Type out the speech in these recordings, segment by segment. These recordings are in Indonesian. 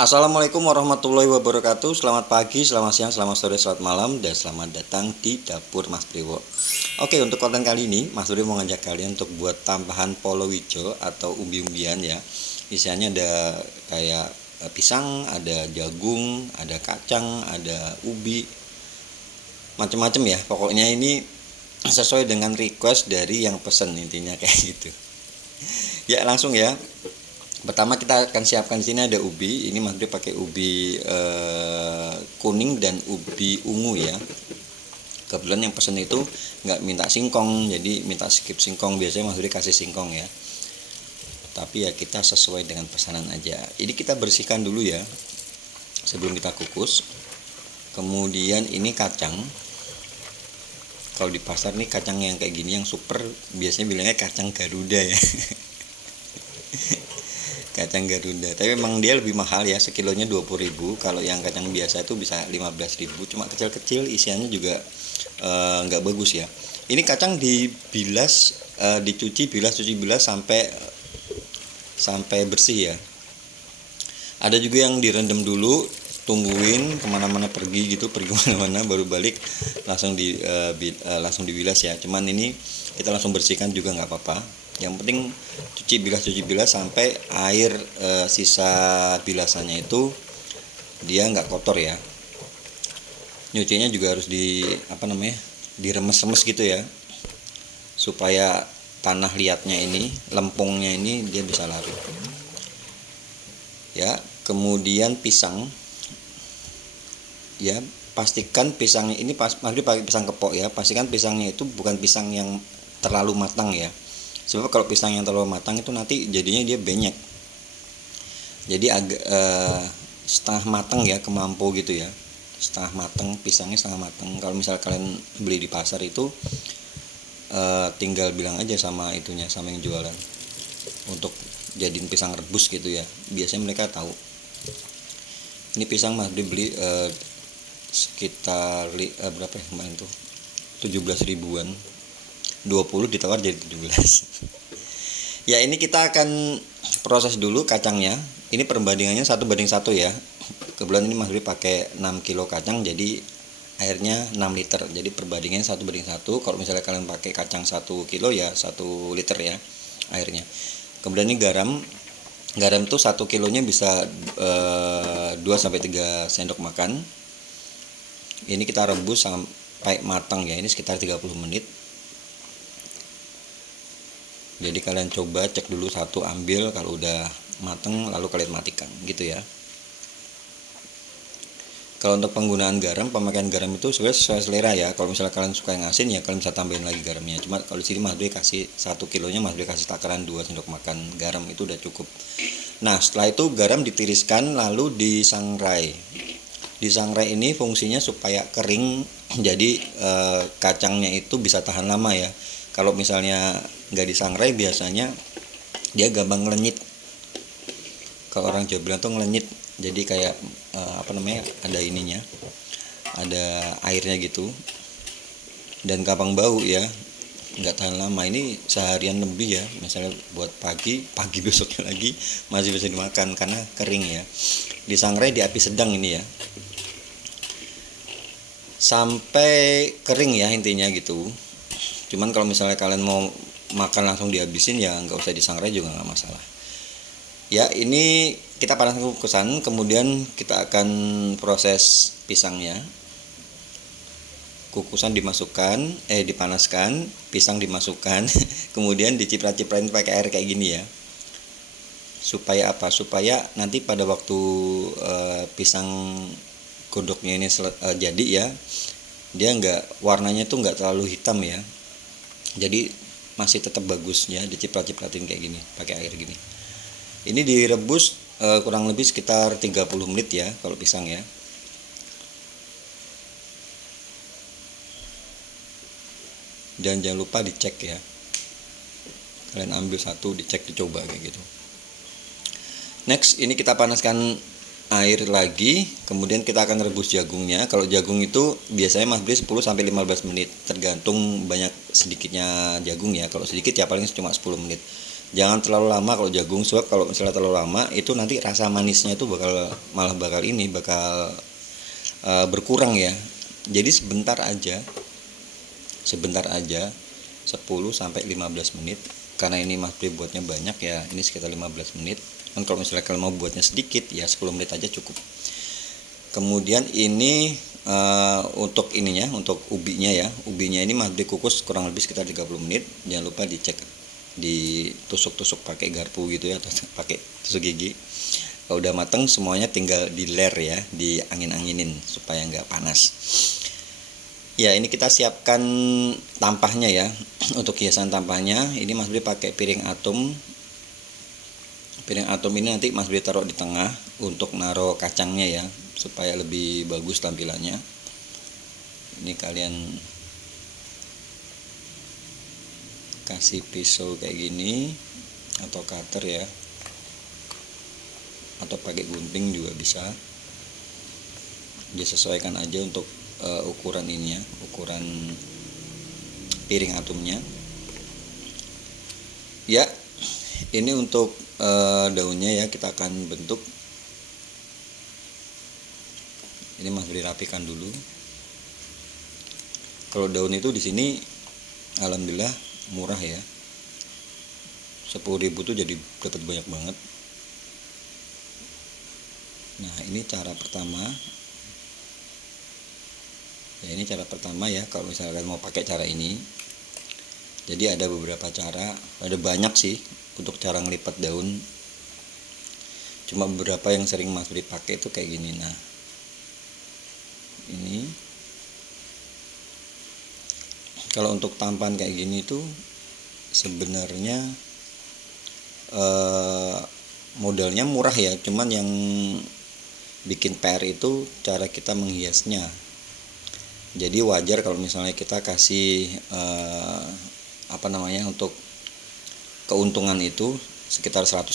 Assalamualaikum warahmatullahi wabarakatuh. Selamat pagi, selamat siang, selamat sore, selamat malam, dan selamat datang di Dapur Mas Priwo. Oke, untuk konten kali ini Mas Priwo mau ngajak kalian untuk buat tambahan polowijo atau umbi-umbian ya. Isiannya ada kayak pisang, ada jagung, ada kacang, ada ubi, macam-macam ya. Pokoknya ini sesuai dengan request dari yang pesen, intinya kayak gitu. Ya, langsung ya. Pertama kita akan siapkan di sini ada ubi. Ini Mas Bri pakai ubi kuning dan ubi ungu ya. Kebetulan yang pesen itu nggak minta singkong, jadi minta skip singkong. Biasanya Mas Bri kasih singkong ya. Tapi ya kita sesuai dengan pesanan aja. Ini kita bersihkan dulu ya sebelum kita kukus. Kemudian ini kacang. Kalau di pasar nih kacang yang kayak gini yang super biasanya bilangnya kacang Garuda ya. Kacang Garuda, tapi memang dia lebih mahal ya, sekilonya 20.000. Kalau yang kacang biasa itu bisa 15.000, cuma kecil-kecil, isiannya juga nggak bagus ya. Ini kacang dibilas, dicuci bilas sampai bersih ya. Ada juga yang direndam dulu, tungguin kemana-mana pergi kemana-mana baru balik langsung dibilas ya. Cuman ini kita langsung bersihkan juga nggak apa-apa. Yang penting cuci bilas sampai air sisa bilasannya itu dia nggak kotor ya. Nyucinya juga harus diremes-remes gitu ya, supaya tanah liatnya ini, lempungnya ini dia bisa larut ya. Kemudian pisang ya, pastikan pisangnya ini masih pakai pisang kepok ya. Pastikan pisangnya itu bukan pisang yang terlalu matang ya. Sebab kalau pisang yang terlalu matang itu nanti jadinya dia benyek. Jadi agak setengah matang ya, kemampu gitu ya. Setengah matang, pisangnya setengah matang. Kalau misal kalian beli di pasar itu tinggal bilang aja sama yang jualan untuk jadiin pisang rebus gitu ya. Biasanya mereka tahu. Ini pisang Mas dibeli sekitar berapa ya kemarin tuh? 17 ribuan. 20 ditawar jadi 17. Ya, ini kita akan proses dulu kacangnya. Ini perbandingannya 1:1 ya. Kebetulan ini Mas Bri pakai 6 kilo kacang, jadi airnya 6 liter. Jadi perbandingannya 1:1. Kalau misalnya kalian pakai kacang 1 kilo ya 1 liter ya airnya. Kemudian ini garam. Garam tuh 1 kilonya bisa 2-3 sendok makan. Ini kita rebus sampai matang ya. Ini sekitar 30 menit. Jadi kalian coba cek dulu satu, ambil, kalau udah mateng lalu kalian matikan gitu ya. Kalau untuk penggunaan garam, pemakaian garam itu sebenarnya sesuai selera ya. Kalau misalnya kalian suka yang asin ya kalian bisa tambahin lagi garamnya. Cuma kalau di sini Mas Bri kasih 1 kilonya Mas Bri kasih takaran 2 sendok makan garam, itu udah cukup. Nah, setelah itu garam ditiriskan lalu disangrai. Disangrai ini fungsinya supaya kering, jadi kacangnya itu bisa tahan lama ya. Kalau misalnya nggak disangrai biasanya dia gampang ngelenyit. Kalau orang Jawa bilang tuh ngelenyit, jadi kayak ada ininya, ada airnya gitu, dan gampang bau ya, nggak tahan lama. Ini seharian lebih ya, misalnya buat pagi besoknya lagi masih bisa dimakan karena kering ya. Disangrai di api sedang ini ya, sampai kering ya intinya gitu. Cuman kalau misalnya kalian mau makan langsung dihabisin ya nggak usah disangrai juga nggak masalah. Ya, ini kita panaskan kukusan, kemudian kita akan proses pisangnya. Kukusan dipanaskan, pisang dimasukkan, kemudian diciprat-cipratin pakai air kayak gini ya. Supaya apa? Supaya nanti pada waktu pisang godoknya ini jadi ya, dia warnanya tuh nggak terlalu hitam ya. Jadi masih tetap bagus ya, diciprat-cipratin kayak gini pakai air gini. Ini direbus kurang lebih sekitar 30 menit ya kalau pisang ya. Dan jangan lupa dicek ya. Kalian ambil satu, dicek, dicoba kayak gitu. Next, ini kita panaskan air lagi, kemudian kita akan rebus jagungnya. Kalau jagung itu biasanya Mas beli 10-15 menit, tergantung banyak sedikitnya jagung ya. Kalau sedikit ya paling cuma 10 menit. Jangan terlalu lama kalau jagung, sebab kalau misalnya terlalu lama itu nanti rasa manisnya itu malah bakal berkurang ya. Jadi sebentar aja 10 sampai 15 menit. Karena ini Mas Bri buatnya banyak ya, ini sekitar 15 menit. Kan kalau misalnya kalian mau buatnya sedikit ya 10 menit aja cukup. Kemudian ini untuk ininya, untuk ubinya ya. Ubinya ini Mas Bri kukus kurang lebih sekitar 30 menit. Jangan lupa dicek, ditusuk-tusuk pakai garpu gitu ya, atau pakai tusuk gigi. Kalau udah mateng semuanya tinggal diler ya, diangin-anginin supaya nggak panas. Ya, ini kita siapkan tampahnya ya. Untuk hiasan tampahnya ini Mas Bri pakai piring atom. Piring atom ini nanti Mas Bri taruh di tengah untuk naruh kacangnya ya, supaya lebih bagus tampilannya. Ini kalian kasih pisau kayak gini atau cutter ya, atau pakai gunting juga bisa. Disesuaikan aja untuk ukuran ininya, ukuran piring atomnya ya. Ini untuk daunnya ya, kita akan bentuk. Ini Mas Bri rapikan dulu. Kalau daun itu di sini alhamdulillah murah ya, 10.000 tuh jadi dapat banyak banget. Nah, ini cara pertama ya, ini cara pertama ya kalau misalkan mau pakai cara ini. Jadi ada beberapa cara, ada banyak sih untuk cara ngelipat daun, cuma beberapa yang sering Mas Bri pakai itu kayak gini. Nah, ini kalau untuk tampan kayak gini tuh sebenarnya modalnya murah ya, cuman yang bikin PR itu cara kita menghiasnya. Jadi wajar kalau misalnya kita kasih untuk keuntungan itu sekitar 100%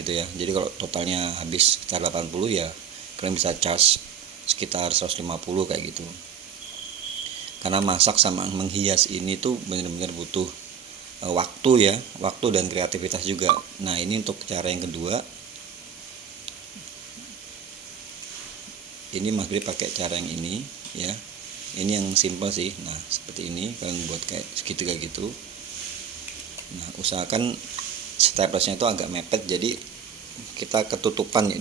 gitu ya. Jadi kalau totalnya habis sekitar 80 ya kalian bisa charge sekitar 150 kayak gitu. Karena masak sama menghias ini tuh benar-benar butuh waktu ya, waktu dan kreativitas juga. Nah, ini untuk cara yang kedua. Ini Mas Bri pakai cara yang ini ya. Ini yang simple sih. Nah, seperti ini kalian buat kayak segitiga gitu. Nah, usahakan staplesnya itu agak mepet, jadi kita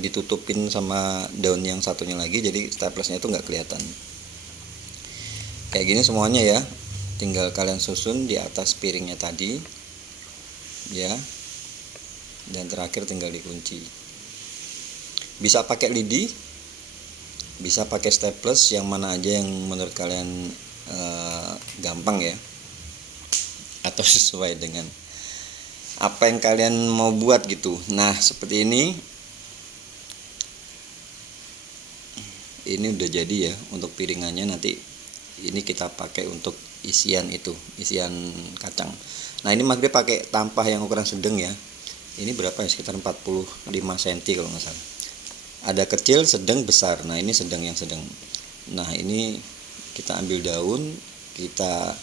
ditutupin sama daun yang satunya lagi, jadi staplesnya itu nggak kelihatan. Kayak gini semuanya ya, tinggal kalian susun di atas piringnya tadi ya, dan terakhir tinggal dikunci. Bisa pakai lidi, bisa pakai staples, yang mana aja yang menurut kalian gampang ya, atau sesuai dengan apa yang kalian mau buat gitu. Nah, seperti ini udah jadi ya untuk piringannya. Nanti ini kita pakai untuk isian kacang. Nah, ini Mas Bri pakai tampah yang ukuran sedang ya. Ini berapa ya, sekitar 45 cm kalau nggak salah. Ada kecil, sedang, besar. Nah, ini sedang, yang sedang. Nah, ini kita ambil daun, kita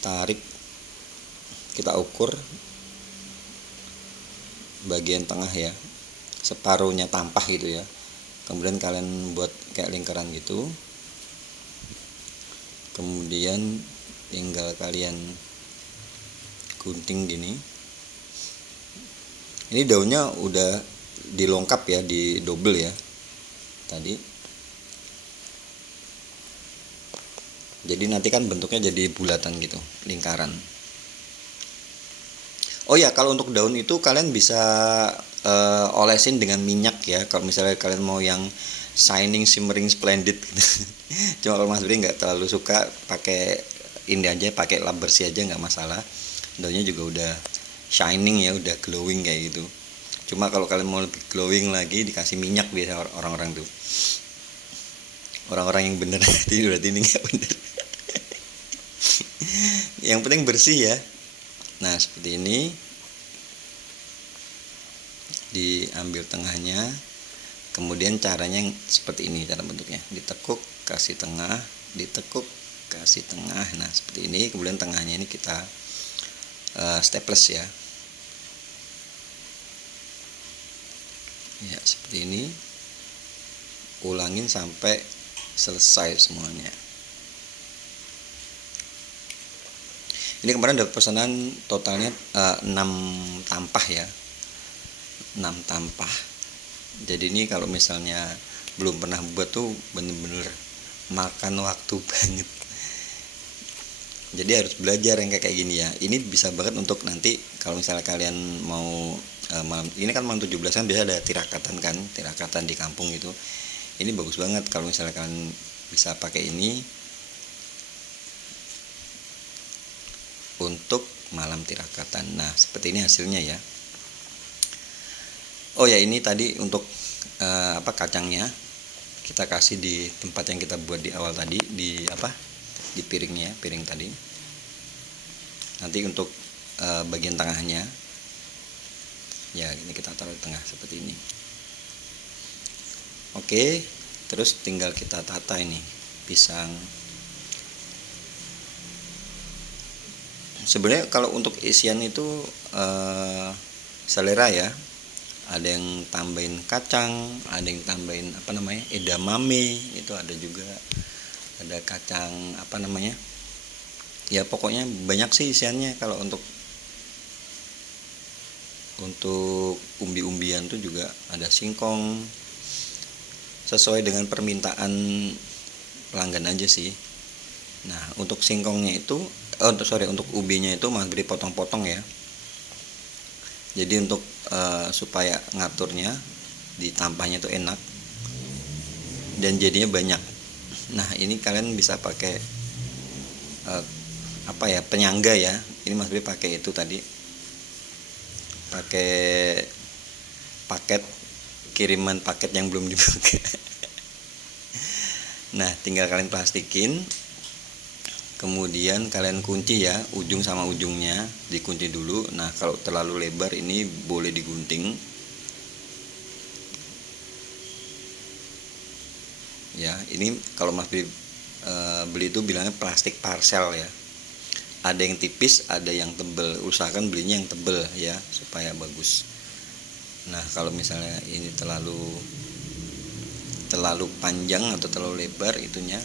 tarik, kita ukur bagian tengah ya, separuhnya tampah gitu ya. Kemudian kalian buat kayak lingkaran gitu. Kemudian tinggal kalian gunting gini. Ini daunnya udah dilongkap ya, di double ya tadi. Jadi nanti kan bentuknya jadi bulatan gitu, lingkaran. Oh ya, kalau untuk daun itu kalian bisa olesin dengan minyak ya, kalau misalnya kalian mau yang shining, shimmering, splendid gitu. Cuma kalau Mas Bri nggak terlalu suka, pakai ini aja, pakai lap bersih aja nggak masalah. Daunnya juga udah shining ya, udah glowing kayak gitu. Cuma kalau kalian mau lebih glowing lagi, dikasih minyak biasa orang-orang tuh. Orang-orang yang bener berarti ini nggak bener. Yang penting bersih ya. Nah, seperti ini, diambil tengahnya. Kemudian caranya seperti ini, cara bentuknya, ditekuk kasih tengah, ditekuk kasih tengah. Nah, seperti ini. Kemudian tengahnya ini kita staples ya. Ya, seperti ini. Ulangin sampai selesai semuanya. Ini kemarin dapat pesanan totalnya 6 tampah ya. 6 tampah. Jadi ini kalau misalnya belum pernah buat tuh bener-bener makan waktu banget. Jadi harus belajar yang kayak gini ya. Ini bisa banget untuk nanti kalau misalnya kalian mau malam ini kan malam 17 kan biasa ada tirakatan kan, tirakatan di kampung gitu. Ini bagus banget kalau misalnya kalian bisa pakai ini untuk malam tirakatan. Nah, seperti ini hasilnya ya. Oh ya, ini tadi untuk kacangnya kita kasih di tempat yang kita buat di awal tadi, di piringnya, piring tadi. Nanti untuk bagian tengahnya ya, ini kita taruh di tengah seperti ini. Oke, terus tinggal kita tata ini pisang. Sebenarnya kalau untuk isian itu selera ya. Ada yang tambahin kacang, ada yang tambahin edamame, itu ada juga. Ada kacang ya pokoknya banyak sih isiannya. Kalau untuk umbi-umbian tuh juga ada singkong, sesuai dengan permintaan pelanggan aja sih. Nah, untuk singkongnya itu untuk ubinya itu Mas beri potong-potong ya. Jadi untuk supaya ngaturnya di tampahnya itu enak dan jadinya banyak. Nah, ini kalian bisa pakai penyangga ya. Ini Mas beri pakai itu tadi, pakai kiriman paket yang belum dibuka. Nah, tinggal kalian plastikin, kemudian kalian kunci ya, ujung sama ujungnya dikunci dulu. Nah, kalau terlalu lebar ini boleh digunting ya. Ini kalau Mas beli itu bilangnya plastik parcel ya. Ada yang tipis, ada yang tebel. Usahakan belinya yang tebel ya, supaya bagus. Nah, kalau misalnya ini terlalu panjang atau terlalu lebar itunya,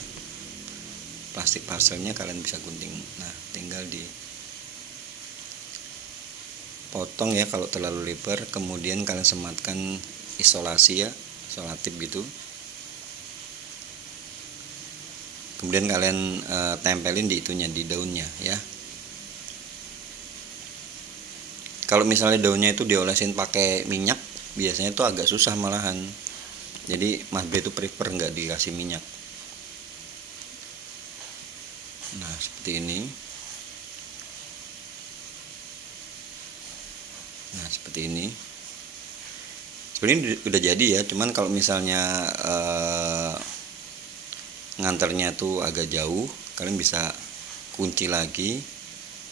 plastik parcelnya kalian bisa gunting. Nah, tinggal dipotong ya kalau terlalu lebar. Kemudian kalian sematkan isolasi ya, isolatif gitu. Kemudian kalian tempelin di itunya, di daunnya ya. Kalau misalnya daunnya itu diolesin pakai minyak, biasanya itu agak susah malahan. Jadi Mas B itu prefer nggak dikasih minyak. Nah, seperti ini. Nah, seperti ini. Sebenarnya udah jadi ya, cuman kalau misalnya nganternya tuh agak jauh, kalian bisa kunci lagi,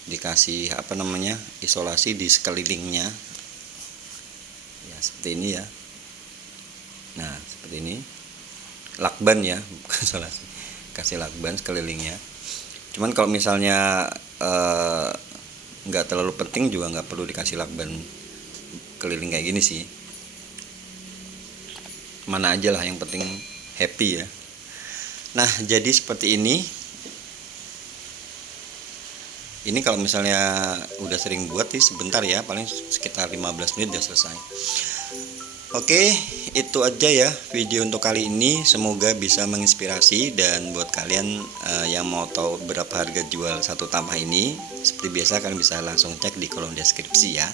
dikasih isolasi di sekelilingnya. Ya, seperti ini ya. Nah, seperti ini. Lakban ya, bukan isolasi. Kasih lakban sekelilingnya. Cuman kalau misalnya nggak terlalu penting juga nggak perlu dikasih lakban keliling kayak gini sih. Mana aja lah, yang penting happy ya. Nah, jadi seperti ini. Ini kalau misalnya udah sering buat sih sebentar ya, paling sekitar 15 menit udah selesai. Oke, itu aja ya video untuk kali ini. Semoga bisa menginspirasi, dan buat kalian yang mau tahu berapa harga jual satu tampah ini, seperti biasa kalian bisa langsung cek di kolom deskripsi ya.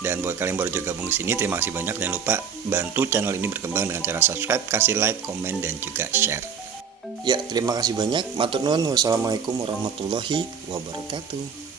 Dan buat kalian baru juga gabung sini, terima kasih banyak. Jangan lupa bantu channel ini berkembang dengan cara subscribe, kasih like, komen, dan juga share. Ya, terima kasih banyak. Matur nuwun. Wassalamualaikum warahmatullahi wabarakatuh.